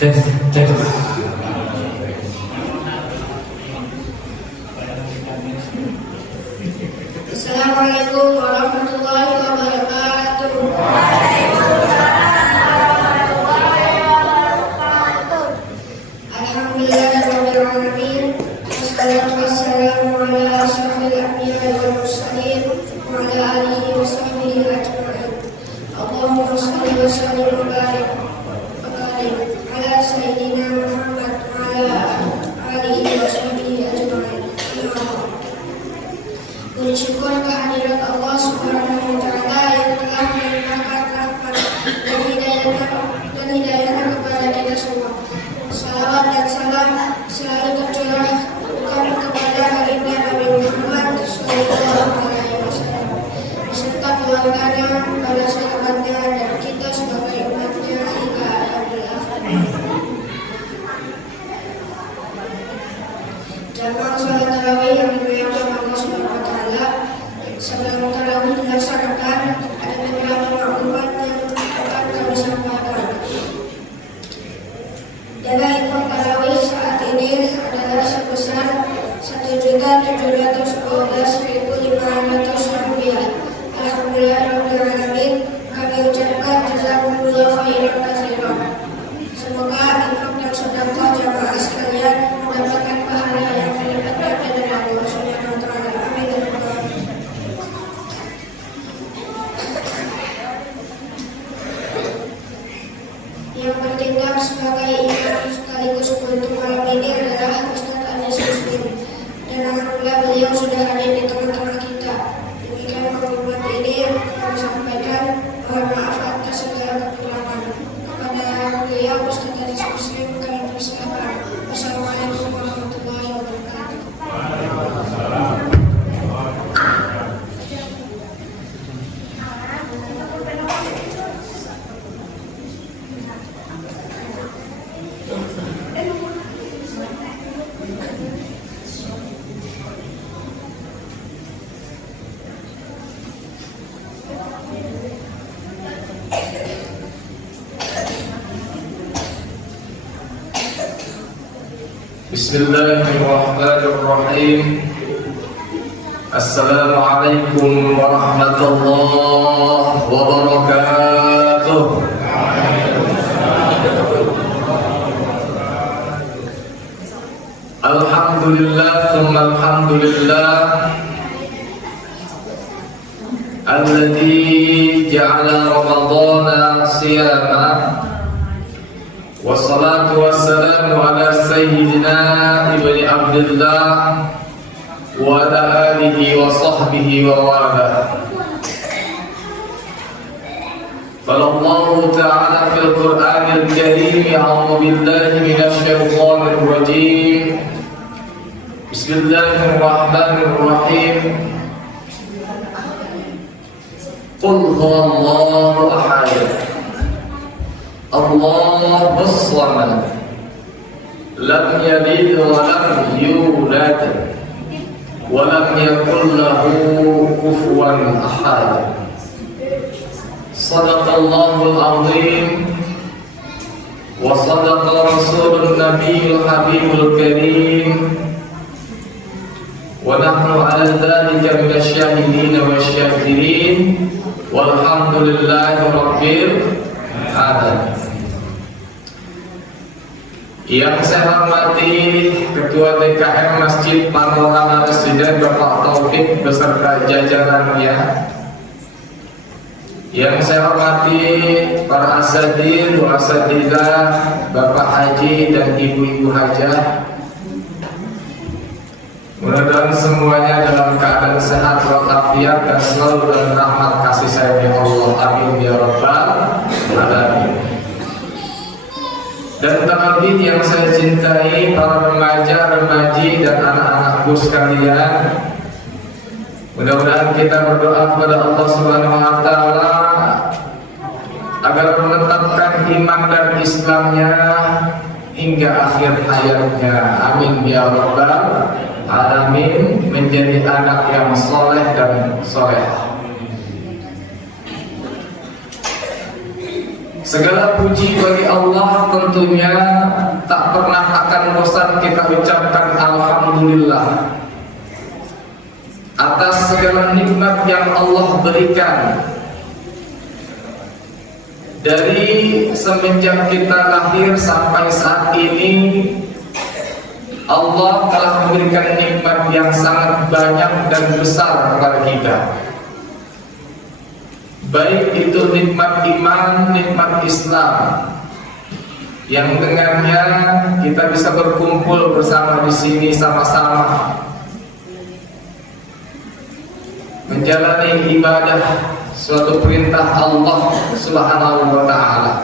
Tes, tes. Assalamualaikum warahmatullahi wabarakatuh. Alhamdulillahirabbil alamin. Wassalatu wassalamu ala asyrofil anbiya'i wal mursalin wa ala alihi wa sahbihi ajma'in. Allahumma shalli wa sallim wa barik ala sayyidina Muhammad wa ala alihi wa sahbihi ajma'in. Puji syukur kehadirat Allah Subhanahu wa taala yang telah melimpahkan rahmat dan hidayah kepada kita semua. Salawat dan salam selalu tercurahkan kepada baginda Nabi Muhammad sallallahu alaihi wasallam beserta keluarganya, para sahabatnya dan kita sebagai umatnya hingga akhir hayat. Jamaah salat tarawih yang dimuliakan Allah Subhanahu wa taala, sebelum tarawih dilaksanakan ada beberapa maklumat yang akan kami sampaikan. Dana info tarawih saat ini adalah sebesar Rp1.712.500. Alhamdulillahirabbil alamin. Kami ucapkan jazakumullahu khairan katsiran. Semoga infak dan sedekah jamaah sekalian mendapatkan pahala yang berlipat ganda dari Allah Subhanahu wa taala. Amin. Yang bertindak sebagai imam sekaligus untuk malam ini adalah Ustaz Aziz Muslim, dan alhamdulillah beliau sudah hadir di tengah-tengah kita. Demikian maklumat ini yang kami sampaikan. Mohon maaf atas segala kekurangan. Kepada beliau Ustaz Aziz Muslim kami persilakan. Wassalamualaikum warahmatullahi wabarakatuh. Bismillahirrahmanirrahim. Assalamualaikum warahmatullahi wabarakatuh. Alhamdulillah thumma alhamdulillah alladzi ja'ala ramadhana siyama. Wassalatu wassalamu ala sayyidina ibni Abdullah wa ala alihi wa sahbihi wa wala. Qala Allah ta'ala fil Qur'anil Karim, a'udzu billahi minasy syaithanir rajim. Bismillahirrahmanirrahim. Qul huwallahu ahad. Allahus samad. Lam yalid wa lam yulad wa lam yakul lahu kufuwan ahad. Shadaqallahul azim wa shadaqa rasulun nabiyul habibul karim. Wa nahnu 'ala dzalika minasy syahidin wasyakirin. Walhamdulillahi rabbil alamin. Yang saya hormati Ketua DKM Masjid Panorama Residen Bapak Taufik beserta jajarannya. Yang saya hormati para asatidz wa asatidzah, Bapak Haji dan Ibu-ibu Hajah. Mudah-mudahan semuanya dalam keadaan sehat walafiat dan selalu dalam rahmat kasih sayang Allah. Amin ya rabbal alamin. Dan terlebih yang saya cintai para remaja, remaji dan anak-anakku sekalian, mudah-mudahan kita berdoa kepada Allah Subhanahu wa taala agar menetapkan iman dan Islamnya hingga akhir hayatnya. Amin ya rabbal alamin. Menjadi anak yang soleh dan soleh. Segala puji bagi Allah, tentunya tak pernah akan bosan kita ucapkan alhamdulillah atas segala nikmat yang Allah berikan. Dari semenjak kita lahir sampai saat ini, Allah telah memberikan nikmat yang sangat banyak dan besar kepada kita. Baik itu nikmat iman, nikmat Islam, yang dengannya kita bisa berkumpul bersama di sini sama-sama menjalani ibadah, suatu perintah Allah Subhanahu wa ta'ala.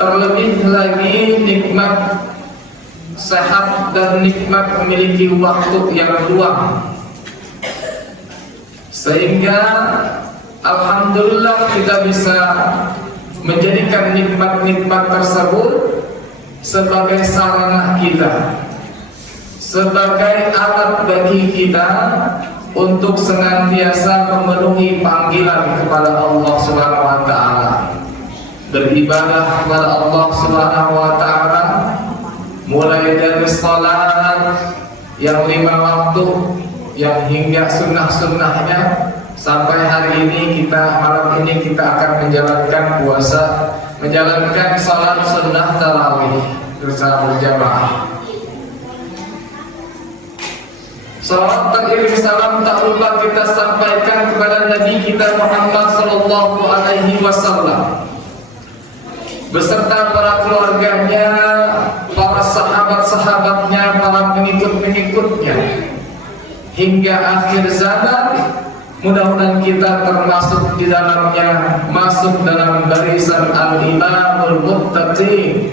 Terlebih lagi nikmat sehat dan nikmat memiliki waktu yang luang, sehingga alhamdulillah kita bisa menjadikan nikmat-nikmat tersebut sebagai sarana kita, sebagai alat bagi kita untuk senantiasa memenuhi panggilan kepada Allah Subhanahu wa ta'ala, beribadah kepada Allah Subhanahu wa ta'ala, mulai dari salat yang 5 waktu, yang hingga sunnah-sunnahnya, sampai hari ini malam ini kita akan menjalankan puasa, menjalankan salat sunnah tarawih bersama berjamaah. Salawat dan iring salam tak lupa kita sampaikan kepada Nabi kita Muhammad sallallahu alaihi wasallam beserta para keluarganya, para sahabat-sahabatnya, para pengikut-pengikutnya hingga akhir zaman. Mudah-mudahan kita termasuk di dalamnya, masuk dalam barisan al-imamul muttaqin,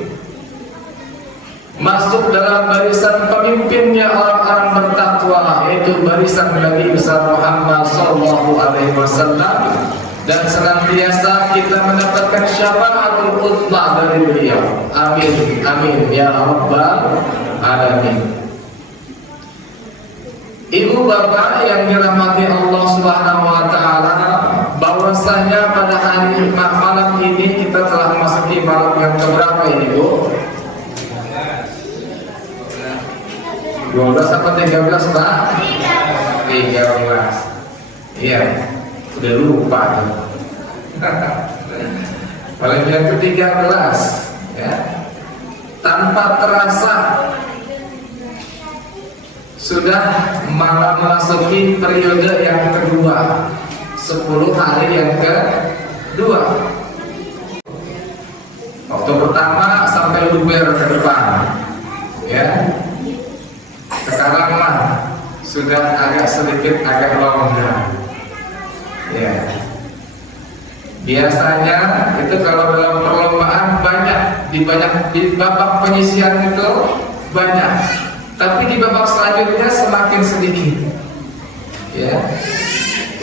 masuk dalam barisan pemimpinnya orang-orang bertakwa, yaitu barisan Nabi besar Muhammad sallallahu alaihi wasallam, dan senantiasa kita mendapatkan syafaatul uzma dari beliau. Amin amin ya rabbal alamin. Ibu bapak yang dirahmati Allah Subhanahu wa ta'ala, bahwasanya pada hari malam ini kita telah memasuki malam yang keberapa ini, Bu? 12 atau 13, Pak? 13. Iya, udah lupa tuh. Malam yang ke-13 ya. Tanpa terasa sudah memasuki periode yang kedua, 10 hari yang kedua. Waktu pertama sampai luber ke depan ya. Sekarang mah sudah agak longgar ya. Biasanya itu kalau dalam perlombaan di babak penyisian itu banyak, tapi di babak selanjutnya semakin sedikit ya.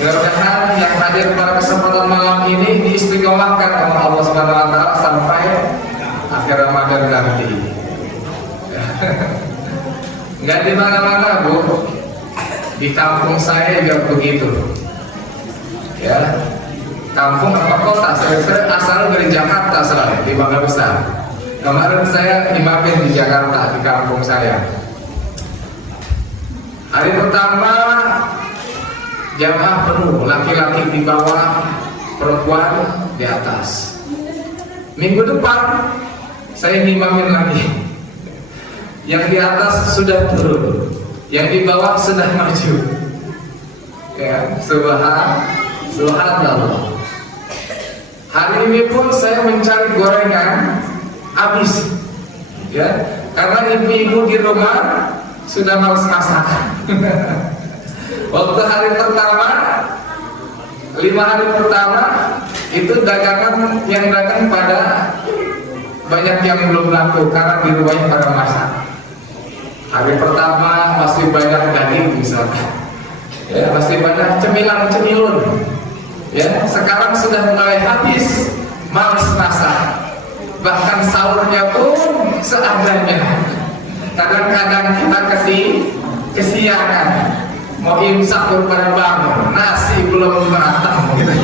Mudah-mudahan yang hadir pada kesempatan malam ini diistiqomahkan oleh Allah Subhanahu wa ta'ala sampai akhir Ramadan nanti. Enggak di mana-mana, Bu. Di kampung saya juga begitu. Ya. Kampung apa kota? Saya asal dari Jakarta selalu, di Bangka Besar. Kemarin saya dimaafin di Jakarta, di kampung saya. Hari pertama jamaah penuh, laki-laki di bawah, perempuan di atas. Minggu depan saya ngimamin lagi. Yang di atas sudah turun, yang di bawah sudah maju. Ya, subhanallah. Hari ini pun saya mencari gorengan habis, ya, karena ibu-ibu di rumah sudah malas masak. Waktu hari pertama, 5 hari pertama itu dagangan yang dagang pada banyak yang belum laku karena di rumahnya pada masak. Hari pertama masih banyak daging misalnya, ya, masih banyak cemilan-cemilun. Ya, sekarang sudah mulai habis, malas masak. Bahkan sahurnya pun seadanya. Kadang-kadang kita kesiangan, mau imsak baru bangun, nasi belum matang gitu.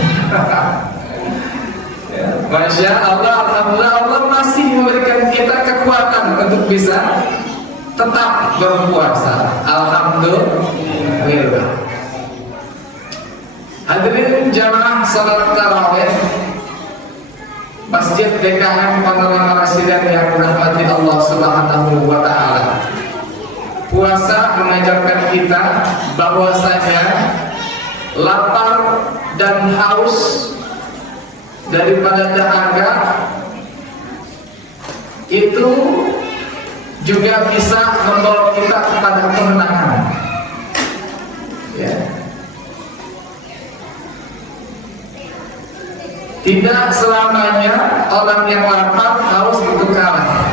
Ya. Masya Allah, alhamdulillah, Allah masih memberikan kita kekuatan untuk bisa tetap berpuasa. Alhamdulillah. Hadirin jamaah salat tarawih Masjid DKM Panorama Rasidan yang dirahmati Allah Subhanahu wa taala. Puasa mengajarkan kita bahwasanya lapar dan haus daripada dahaga itu juga bisa membawa kita kepada kemenangan. Ya. Tidak selamanya orang yang lapar haus itu kalah.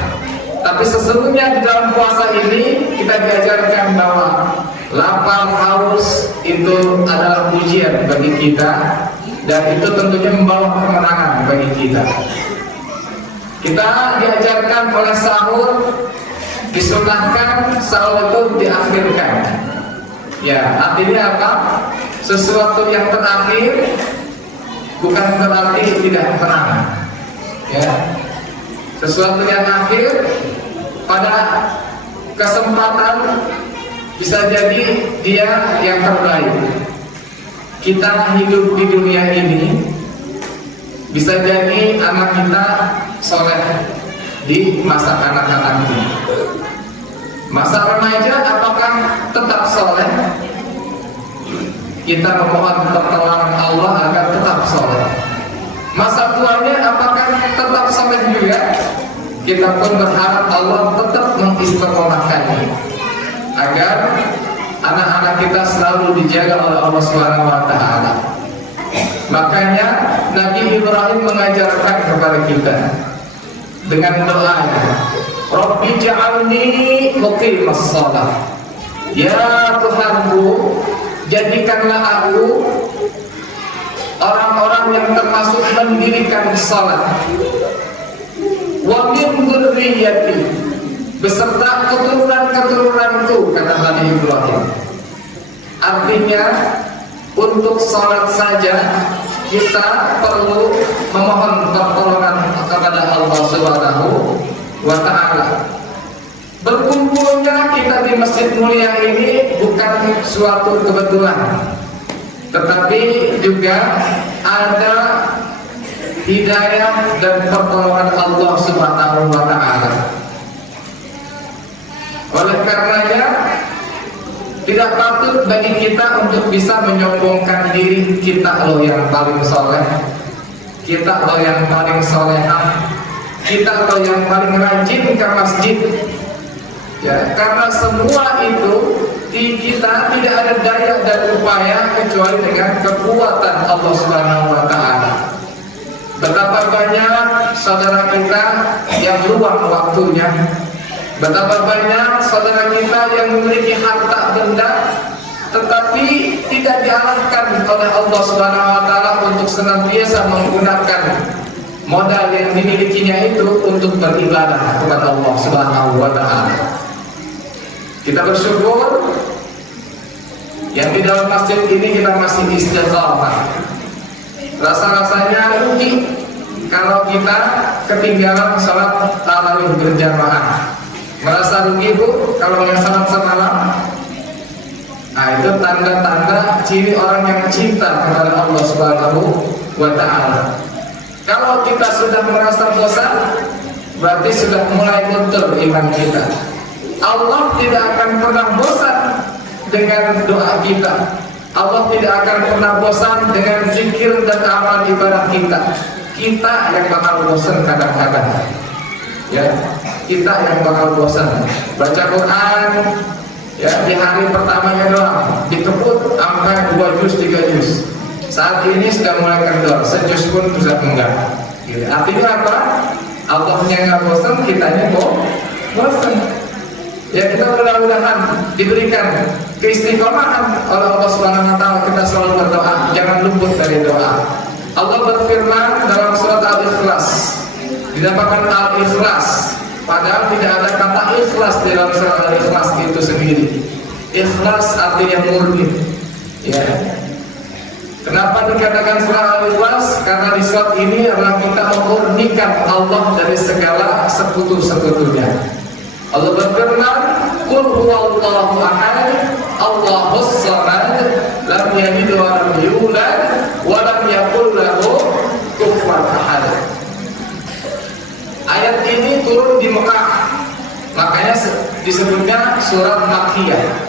Tapi sesungguhnya di dalam puasa ini kita diajarkan bahwa lapar haus itu adalah ujian bagi kita, dan itu tentunya membawa kemenangan bagi kita. Kita diajarkan oleh sahur, disunahkan sahur itu diakhirkan. Ya, artinya apa? Sesuatu yang terakhir bukan berarti tidak tenang. Ya, sesuatu yang akhir pada kesempatan bisa jadi dia yang terbaik. Kita hidup di dunia ini bisa jadi anak kita soleh di masa kanak-kanak ini. Masa remaja apakah tetap soleh? Kita memohon pertolongan Allah agar tetap soleh. Masa tuanya apakah tetap soleh juga? Kita pun berharap Allah tetap mengistiqomahkannya agar anak-anak kita selalu dijaga oleh Allah Subhanahu wa taala. Makanya Nabi Ibrahim mengajarkan kepada kita dengan doanya, Rabbi ja'alni muqimas shalah. Ya Tuhanku, jadikanlah aku orang-orang yang termasuk mendirikan salat. Wa min dzurriyyati, beserta keturunan-keturunanku, kata Nabi Ibrahim. Artinya untuk salat saja kita perlu memohon pertolongan kepada Allah Subhanahu wa taala. Berkumpulnya kita di masjid mulia ini bukan suatu kebetulan, tetapi juga ada hidayah dan pertolongan Allah Subhanahu wa taala. Oleh karenanya tidak patut bagi kita untuk bisa menyombongkan diri kita loh yang paling soleh, kita loh yang paling solehah, kita loh yang paling rajin ke masjid. Ya, karena semua itu di kita tidak ada daya dan upaya kecuali dengan kekuatan Allah Subhanahu wa taala. Betapa banyak saudara kita yang luang waktunya, betapa banyak saudara kita yang memiliki harta benda tetapi tidak diarahkan oleh Allah Subhanahu wa taala untuk senantiasa menggunakan modal yang dimilikinya itu untuk beribadah kepada Allah Subhanahu wa taala. Kita bersyukur yang di dalam masjid ini kita masih istiqamah. Rasa-rasanya rugi kalau kita ketinggalan salat tarawih berjamaah. Merasa rugi Bu kalau yang salat semalam. Nah, itu tanda-tanda ciri orang yang cinta kepada Allah Subhanahu wa taala. Kalau kita sudah merasa bosan, berarti sudah mulai luntur iman kita. Allah tidak akan pernah bosan dengan doa kita. Allah tidak akan pernah bosan dengan zikir dan amal ibadah kita. Kita yang bakal bosan kadang-kadang. Ya, kita yang bakal bosan. Baca Quran, ya di hari pertamanya doang dikebut sampai 2 juz 3 juz. Saat ini sudah mulai kendor, sejuz pun sudah enggak. Artinya apa? Allahnya nggak bosan, kitanya bosan. Ya, kita mudah-mudahan diberikan keistiqomahan oleh Allah Subhanahu wa taala. Kita selalu berdoa, jangan luput dari doa. Allah berfirman dalam surat Al-Ikhlas, dinamakan Al-Ikhlas, padahal tidak ada kata ikhlas di dalam surat Al-Ikhlas itu sendiri. Ikhlas artinya murni. Ya. Kenapa dikatakan surah Al-Ikhlas? Karena di surat ini adalah kita memurnikan Allah dari segala sekutu-sekutunya. Allah berfirman, "Qul huwallahu ahad, Allahus samad, lam yalid wa lam yulad, wa lam yakul lahu kufuwan ahad." Ayat ini turun di Mekah, makanya disebutnya surat Makkiyah.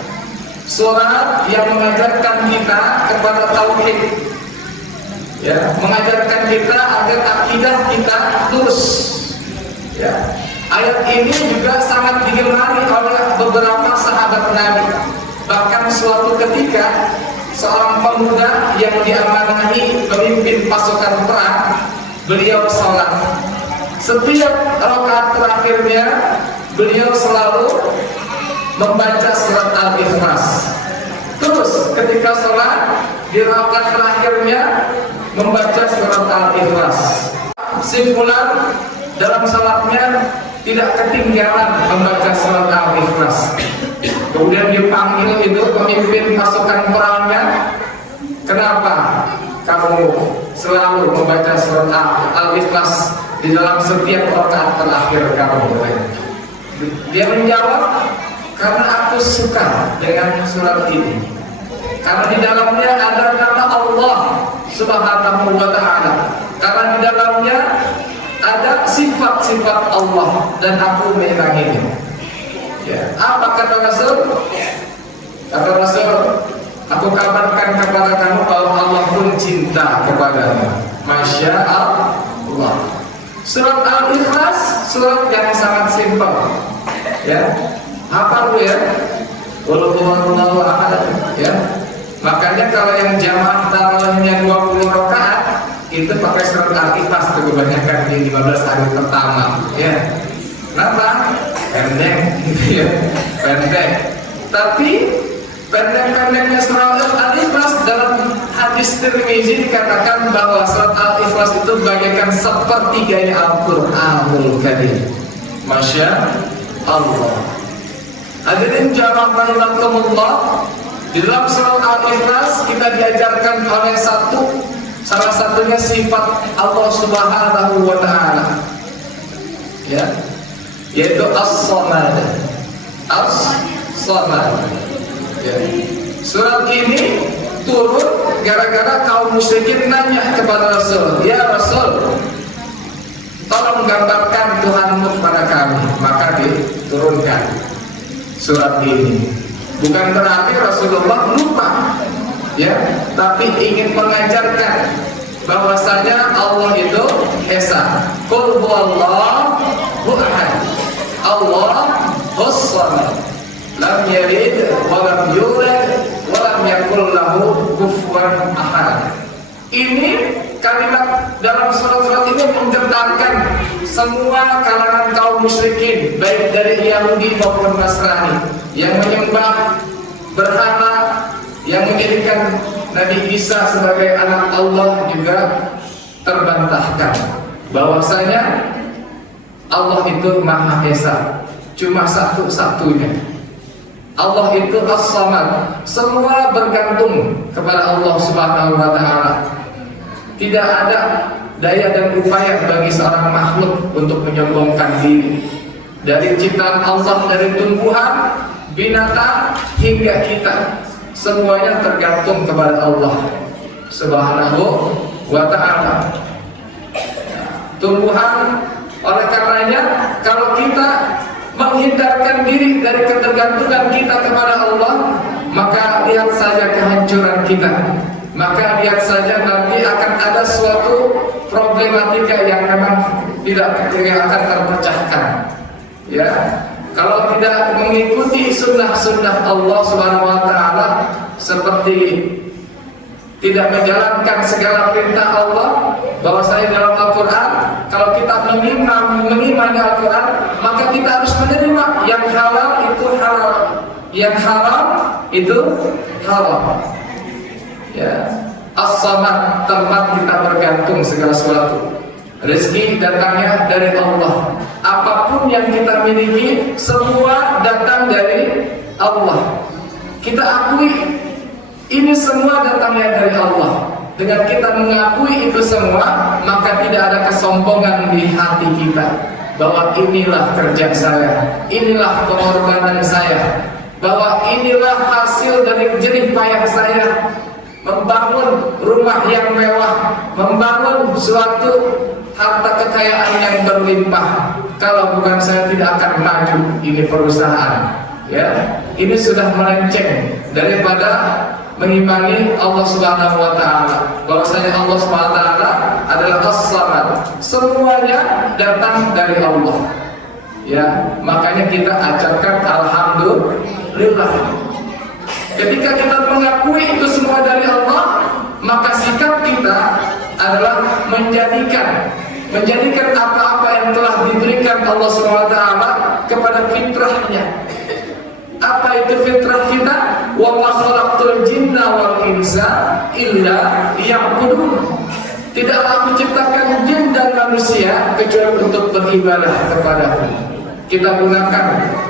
Surat yang mengajarkan kita kepada tauhid, ya, mengajarkan kita agar akidah kita lurus. Ya. Ayat ini juga sangat digemari oleh beberapa sahabat Nabi. Bahkan suatu ketika seorang pemuda yang diamanahi memimpin pasukan perang, beliau sholat. Setiap rakaat terakhirnya beliau selalu membaca surat Al-Ikhlas. Terus ketika sholat di rakaat terakhirnya membaca surat Al-Ikhlas. Simpulan dalam sholatnya tidak ketinggalan membaca surat Al-Ikhlas. Kemudian dipanggil itu pemimpin pasukan perangnya, "Kenapa kamu selalu membaca surat Al-Ikhlas di dalam setiap rakaat terakhir kamu?" Dia menjawab, "Karena aku suka dengan surat ini. Karena di dalamnya ada nama Allah Subhanahu wa ta'ala. Karena di dalamnya ada sifat-sifat Allah dan aku menyenanginya." Ya. Apa kata Rasul? Kata Rasul, "Aku kabarkan kepada kamu bahwa Allah pun cinta kepadamu." Masya Allah. Surat Al-Ikhlas, surat yang sangat simpel. Ya. Apa lu ya? Wallahu ahad, ya. Makanya kalau yang jamaah tarawihnya 20 rakaat itu pakai surat Al-Ikhlas tuh kebanyakan di 15 hari pertama, ya. Kenapa? Pendek gitu ya. Pendek. Tapi pendek-pendeknya surat Al-Ikhlas dalam hadis Tirmizi dikatakan bahwa surat Al-Ikhlas itu bagaikan sepertiganya Al-Qur'anul Karim. Masya Allah. Hadirin jamaah rahimakumullah, di dalam surat Al-Ikhlas kita diajarkan oleh salah satunya sifat Allah Subhanahu wa ta'ala, ya, yaitu As-Samad. As-Samad. Ya. Surat ini turun gara-gara kaum musyrikin nanya kepada Rasul, "Ya Rasul, tolong gambarkan Tuhanmu kepada kami." Maka diturunkan surat ini. Bukan berarti Rasulullah lupa, ya, tapi ingin mengajarkan bahwasanya Allah itu esa. Qul huwallahu ahad, Allahus samad, lam yalid wa lam yulad wa lam yakul lahu kufuwan ahad. Ini kalimat dalam surat-surat ini menggetarkan semua kalangan kaum musyrikin, baik dari Yahudi maupun Nasrani, yang menyembah berhala, yang menjadikan Nabi Isa sebagai anak Allah juga terbantahkan bahwasanya Allah itu Maha Esa, cuma satu-satunya. Allah itu As-Samad, semua bergantung kepada Allah Subhanahu wa ta'ala. Tidak ada daya dan upaya bagi seorang makhluk untuk menyombongkan diri. Dari ciptaan Allah, dari tumbuhan, binatang hingga kita, semuanya tergantung kepada Allah Subhanahu wa ta'ala. Tumbuhan, oleh karenanya kalau kita menghindarkan diri dari ketergantungan kita kepada Allah, maka lihat saja kehancuran kita. Maka lihat saja nanti akan ada suatu problematika yang memang tidak akan terpecahkan. Ya, kalau tidak mengikuti sunnah-sunnah Allah Subhanahu wa ta'ala, seperti tidak menjalankan segala perintah Allah, bahwasanya dalam Al-Quran, kalau kita mengimani Al-Quran, maka kita harus menerima yang halal itu halal, yang haram itu haram. Ya, As-Samad, tempat kita bergantung segala sesuatu. Rezeki datangnya dari Allah. Apapun yang kita miliki, semua datang dari Allah. Kita akui ini semua datangnya dari Allah. Dengan kita mengakui itu semua, maka tidak ada kesombongan di hati kita bahwa inilah kerja saya, inilah pengorbanan saya, bahwa inilah hasil dari jerih payah saya membangun rumah yang mewah, membangun suatu harta kekayaan yang berlimpah. Kalau bukan saya tidak akan maju ini perusahaan. Ya, ini sudah melenceng daripada mengimani Allah Subhanahu wa taala. Bahwasanya Allah Subhanahu wa taala adalah As-Samad. Semuanya datang dari Allah. Ya, makanya kita ajarkan alhamdulillah. Ketika kita mengakui itu semua dari Allah, maka sikap kita adalah menjadikan apa-apa yang telah diberikan Allah Subhanahu wa taala kepada fitrahnya. Apa itu fitrah kita? Wa ma khalaqtul jinna wal insa illa liya'budun. Tidaklah aku ciptakan jin dan manusia kecuali untuk beribadah kepadaku. Kita gunakan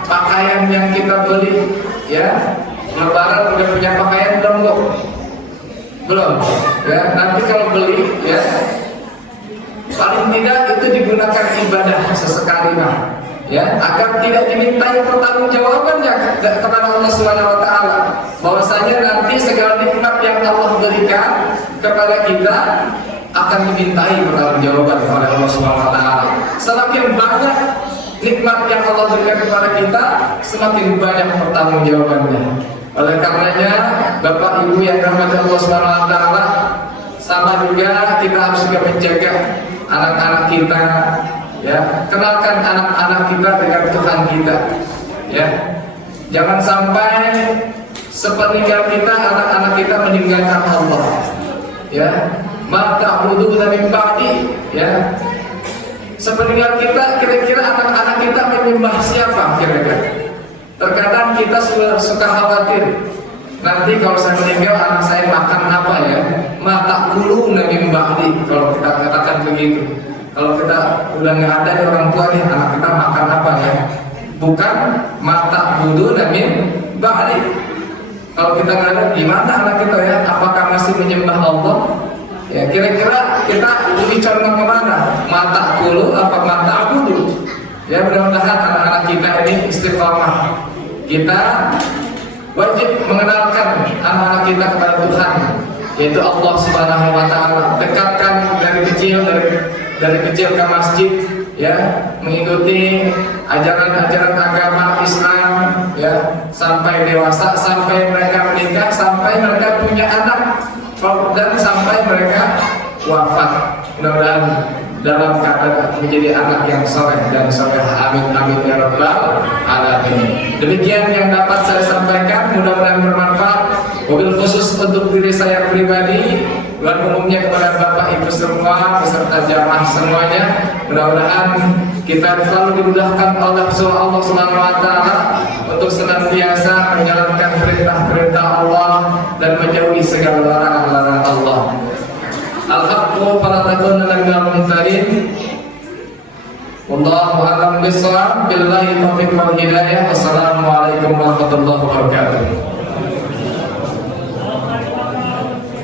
pakaian yang kita beli, ya. Lebaran udah punya pakaian belum, Bu? Belum. Ya, nanti kalau beli, ya, paling tidak itu digunakan ibadah sesekali mah. Ya, agar tidak dimintai pertanggungjawabannya kepada Allah Subhanahu wa taala. Bahwasanya nanti segala nikmat yang Allah berikan kepada kita akan dimintai pertanggungjawaban oleh Allah Subhanahu wa taala. Semakin banyak nikmat yang Allah berikan kepada kita, semakin banyak pertanggungjawabannya. Oleh karenanya, Bapak Ibu yang dirahmati Allah Subhanahu wa taala, sama juga kita harus juga menjaga anak-anak kita. Ya, kenalkan anak-anak kita dengan Tuhan kita. Ya, jangan sampai sepeninggal kita anak-anak kita meninggalkan Allah. Ya, mata wudu min ba'di. Ya, sepeninggal kita kira-kira anak-anak kita menyembah siapa kira-kira? Terkadang kita suka khawatir. Nanti kalau saya meninggal anak saya makan apa ya? Mata kulu min ba'di, kalau kita katakan begitu. Kalau kita udah nggak ada nih orang tua nih, anak kita makan apa ya? Bukan mata wudu min ba'di. Kalau kita nggak ada, gimana anak kita ya? Apakah masih menyembah Allah? Ya, kira-kira kita lebih condong kemana? Mata kulu apa mata wudu? Ya, mudah-mudahan anak-anak kita ini istiqomah. Kita wajib mengenalkan anak-anak kita kepada Tuhan, yaitu Allah Subhanahu wa taala. Dekatkan dari kecil ke masjid, ya, mengikuti ajaran-ajaran agama Islam, ya, sampai dewasa, sampai mereka menikah, sampai mereka punya anak, dan sampai mereka wafat. Mudah-mudahan dalam keadaan menjadi anak yang soleh dan solehah. Amin amin ya rabbal alamin. Demikian yang dapat saya sampaikan, mudah-mudahan bermanfaat. Wabil khusus untuk diri saya pribadi dan umumnya kepada Bapak Ibu semua beserta jamaah semuanya. Mudah-mudahan kita selalu dimudahkan oleh Allah Subhanahu wa taala untuk senantiasa menjalankan perintah-perintah Allah dan menjauhi segala larangan-larangan Allah. Al-haqqu fala takunanna minal mumtarin. Wallahu a'lam bissawab. Billahi taufiq wal hidayah. Wassalamualaikum warahmatullahi wabarakatuh.